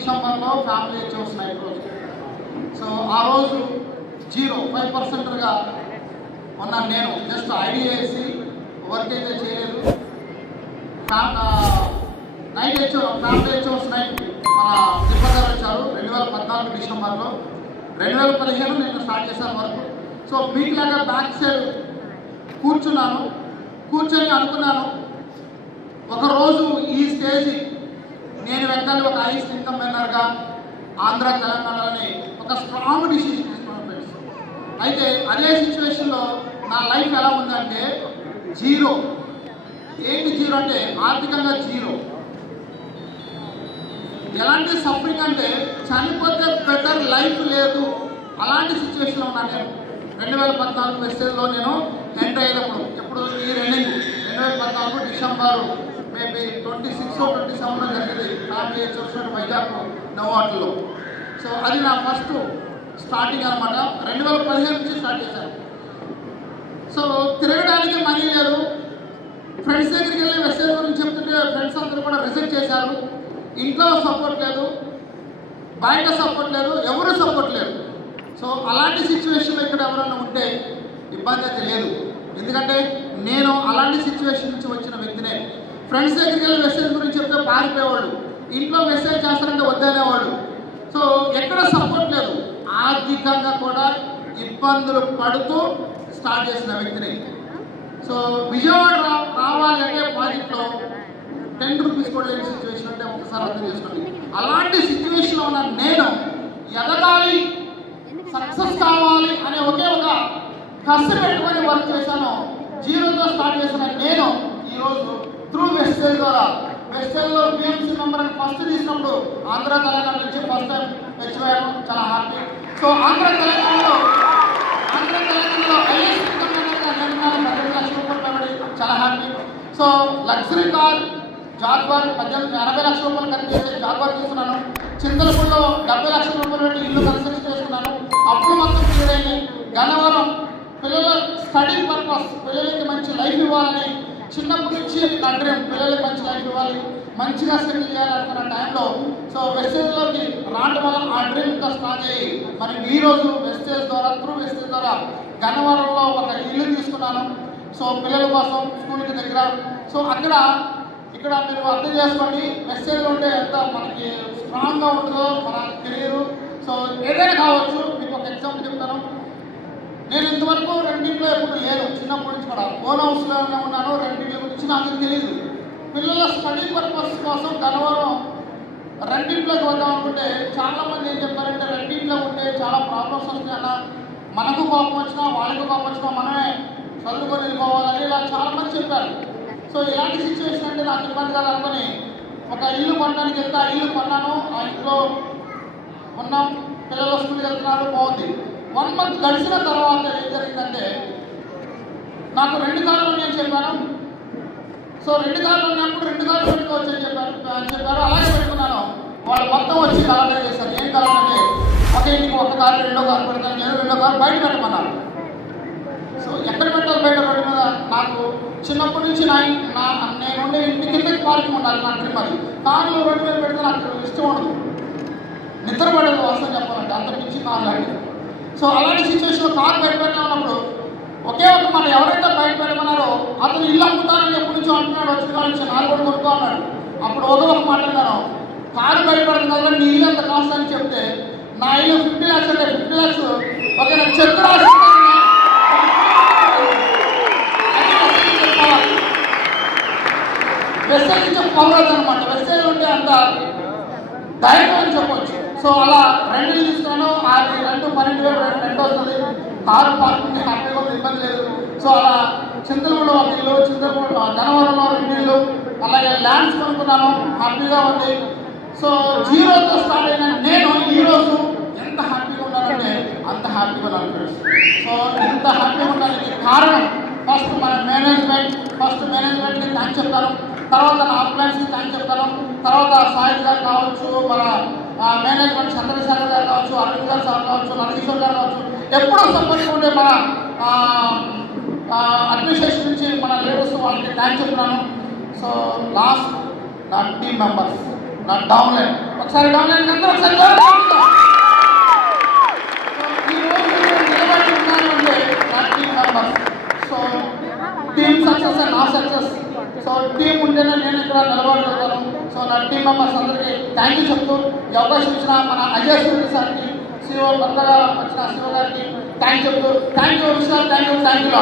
డిసెంబర్లో family HOs night రోజు. So ఆ రోజు 5%గా ఉన్నాను నేను. జస్ట్ ఐడియా వేసి వర్క్ అయితే చేయలేదు. నైట్ ఫ్యామిలీ హెచ్ఓస్ నైట్ మన తిరుపతి వచ్చారు 2014 డిసెంబర్లో. 2015 నేను స్టార్ట్ చేశాను వర్క్. సో మీట్లాగా బ్యాక్ సైడ్ కూర్చొని అనుకున్నాను, ఒకరోజు ఈ స్టేజ్ నేను వెళ్ళాలి, ఒక హైయెస్ట్ ఇన్కమ్ ఎర్నర్గా ఆంధ్ర తెలంగాణలోని ఒక స్ట్రాంగ్ డిసిషన్ తీసుకున్నాను ఫ్రెండ్స్. అయితే అదే సిచ్యువేషన్లో నా లైఫ్ ఎలా ఉందంటే జీరో. ఏంటి జీరో అంటే ఆర్థికంగా జీరో. ఎలాంటి సఫరింగ్ అంటే చనిపోతే బెటర్ లైఫ్ లేదు, అలాంటి సిచ్యువేషన్లో ఉన్నాను నేను. 2014 వెస్టేజ్లో నేను ఎంటర్ అయ్యేటప్పుడు, ఇప్పుడు ఈ రన్నింగ్ 2014 డిసెంబర్ మేబీ 26 or 27 జరిగింది ఫ్యామిలీ హెచ్ఓస్ వైజాగ్ నోవాటలో. సో అది నా ఫస్ట్ స్టార్టింగ్ అనమాట. 2015 నుంచి స్టార్ట్ చేశాను. సో తిరగడానికి మనీ లేదు. ఫ్రెండ్స్ దగ్గరికి వెళ్ళి వెస్టేజ్ గురించి చెప్తుంటే ఫ్రెండ్స్ అందరూ కూడా రిజెక్ట్ చేశారు. ఇంట్లో సపోర్ట్ లేదు, బయట సపోర్ట్ లేదు, ఎవరు సపోర్ట్ లేదు. సో అలాంటి సిచ్యువేషన్లో ఇక్కడ ఎవరైనా ఉంటే ఇబ్బంది అయితే లేదు. ఎందుకంటే నేను అలాంటి సిచ్యువేషన్ నుంచి వచ్చిన వ్యక్తినే. ఫ్రెండ్స్ దగ్గరికి వెళ్ళి మెసేజ్ గురించి చెప్తే పారిపోయేవాళ్ళు, ఇంట్లో మెసేజ్ చేస్తారంటే వద్దనేవాళ్ళు. సో ఎక్కడ సపోర్ట్ లేదు. ఆర్థికంగా కూడా ఇబ్బందులు పడుతూ స్టార్ట్ చేసిన వ్యక్తిని. సో విజయవాడ రావాలంటే ప్రాజెక్ట్లో 10 రూపీస్ కూడా లేని సిచ్యువేషన్ అంటే ఒకసారి అర్థం చేసుకోండి. అలాంటి సిచ్యువేషన్లో ఉన్న నేను ఎదగాలి, సక్సెస్ కావాలి అనే ఒకే ఒక కసి పెట్టుకొని వర్క్ చేశాను. జీరోతో స్టార్ట్ చేసిన నేను ఈరోజు త్రూ వెస్టేజ్ ద్వారా, వెస్టేజ్లో బిఎంసీ మెంబర్ అని ఫస్ట్ తీసినప్పుడు ఆంధ్ర తెలంగాణ నుంచి ఫస్ట్ టైం వచ్చాను. చాలా హ్యాపీ. సో ఆంధ్ర తెలంగాణలో హైయెస్ట్ ఇన్కమ్ ఎర్నర్గా నేను 18 లక్షల రూపాయలు పడి చాలా happy. So luxury car jaguar 80 లక్షల రూపాయలు ఖర్చు చేసి జాగ్వార్ తీసుకున్నాను. చింతలపూడిలో 70 లక్షల రూపాయలు పెట్టి ఇల్లు కన్స్ట్రక్షన్ చేసుకున్నాను. అప్పుడు మొత్తం క్లియర్ అయింది. గన్నవరం పిల్లల స్టడీ పర్పస్, పిల్లలకి మంచి లైఫ్ ఇవ్వాలని చిన్నప్పటి నుంచి నా డ్రీమ్, పిల్లలకి మంచి లైఫ్ ఇవ్వాలి, మంచిగా సెటిల్ చేయాలనుకున్న టైంలో సో వెస్టేజ్లోకి రావడం వల్ల ఆ డ్రీమ్ ఇంకా స్టార్ట్ అయ్యి మరి ఈరోజు వెస్టేజ్ ద్వారా, త్రూ వెస్టేజ్ ద్వారా గన్నవరంలో ఒక ఇల్లు తీసుకున్నాను. సో పిల్లల కోసం స్కూల్కి దగ్గర. సో ఇక్కడ మీరు అర్థం చేసుకోండి, మెసేజ్లో ఉంటే ఎంత మనకి స్ట్రాంగ్గా ఉంటుందో మన కెరీరు. సో ఏదైనా కావచ్చు. మీకు ఒక ఎగ్జాంపుల్ చెప్తాను. నేను ఇంతవరకు రెండింటిలో ఎప్పుడు లేదు. చిన్నప్పటి నుంచి కూడా ఓన్ హౌస్లోనే ఉన్నాను. రెండింటి గురించి నాకు తెలియదు. పిల్లల స్టడీ పర్పస్ కోసం గన్నవరం రెండింట్లోకి వద్దాం అనుకుంటే చాలామంది ఏం చెప్తారంటే రెండింట్లో ఉంటే చాలా ప్రాబ్లమ్స్ వస్తాయన్న, మనకు కోపం వచ్చినా వాళ్ళకు కోపం వచ్చినా మనమే చదువుకొని వెళ్ళిపోవాలని ఇలా చాలామంది చెప్పారు. సో ఇలాంటి సిచ్యువేషన్ అంటే నాకు ఇబ్బంది కాదు అనుకుని ఒక ఇల్లు కొనడానికి వెళ్తే ఆ ఇల్లు కొన్నాను. ఆ ఇంట్లో ఉన్నాం, పిల్లలు స్కూల్కి వెళ్తున్నారు, బాగుంది. 1 month గడిచిన తర్వాత ఏం జరిగిందంటే నాకు 2 కార్లు నేను చెప్పాను. సో 2 కార్లు ఉన్నప్పుడు 2 కార్లు పెట్టుకోవచ్చు అని చెప్పారు. అలాగే పెట్టుకున్నాను. వాళ్ళు మొత్తం వచ్చి కలెక్ట్ చేశారు. ఏం కలెక్ట్ అంటే ఒక ఇంటికి 1 కారు 2వ కారు పెడతాను, నేను 2వ కారు బయట పెట్టమన్నారు. సో ఎక్కడ పెట్టాలి బయట రోడ్డు మీద? నాకు చిన్నప్పటి నుంచి నేనుండే ఇంటి కిందకి పార్కింగ్ ఉండాలి. నా డ్రీమ్ అది. కార్లు రోడ్డు మీద పెడితే నాకు ఇష్టం ఉండదు, నిద్ర పడేది వాస్తవం చెప్పాలంటే, అంతకుమించి కార్లు అంటే. సో అలాంటి సిచ్యువేషన్లో కారు బయట పెట్టినా ఉన్నప్పుడు ఒకే ఒక మనం ఎవరైతే బయట పెట్టమన్నారో అతను ఇల్లు అమ్ముతానని ఎప్పటి నుంచో అంటున్నాడు. వచ్చిన కాడ నుంచి నాలుగు కూడా కొనుక్కో అన్నాడు. అప్పుడు ఒక మాట్లాడినాను, కారు బయట పెడుతుంది కదా నీ ఇల్లు ఎంత కాస్ట్ అని చెప్తే నా ఇల్లు 50 lakhs అంటే 50 lakhs ఓకే నాకు చెక్ రాసి వెస్టేజ్ నుంచి పవర్ అనమాట. వెస్టేజ్ ఉంటే అంత ధైర్యం అని చెప్పొచ్చు. సో అలా 2 ఇల్లు తీసుకున్నాను. ఆ 12,000 రెంట్ వస్తుంది. కారు పార్కింగ్ హ్యాపీగా ఉంది, ఇబ్బంది లేదు. సో అలా చింతలపూడిలో ఒక ఇల్లు, గన్నవరంలో 2 ఇల్లు, అలాగే ల్యాండ్స్ కొనుక్కున్నాను, హ్యాపీగా ఉంది. సో జీరోతో స్టార్ట్ అయిన నేను ఈరోజు ఎంత హ్యాపీగా ఉన్నానంటే అంత హ్యాపీగా ఉన్నాను ఫ్రెండ్స్. సో ఇంత హ్యాపీగా ఉండడానికి కారణం ఫస్ట్ మన మేనేజ్మెంట్కి థ్యాంక్స్ చెప్తాను. తర్వాత నా అప్లయన్స్కి థ్యాంక్స్ చెప్తాను. తర్వాత సాయి గారు కావచ్చు, మన మేనేజ్మెంట్ చంద్రశేఖర్ గారు కావచ్చు, అరవింద్ గారు సార్ కావచ్చు, నరకిషోర్ గారు కావచ్చు, ఎప్పుడూ సపోర్ట్గా ఉండే మన అడ్మినిస్ట్రేషన్ నుంచి మన లీడర్స్ వాళ్ళకి థ్యాంక్స్ చెప్తున్నాను. సో లాస్ట్ నా టీమ్ మెంబర్స్ నా డౌన్ లైన్. ఒకసారి డౌన్ లైన్ కంటే ఒకసారి నిలబడి ఉన్నాను అంటే నా team members. So team success and నా సక్సెస్. సో టీం ఉంటేనే నేను ఇక్కడ నిలబడగలుగుతాను. సో నా టీం మెంబర్స్ అందరికీ థ్యాంక్ యూ చెప్తూ ఈ అవకాశం ఇచ్చిన మన అజయ్ సూర్య సార్కి, CEO కొత్తగా వచ్చిన CEO గారికి థ్యాంక్ చెప్తూ thank you Vishwas, thank you.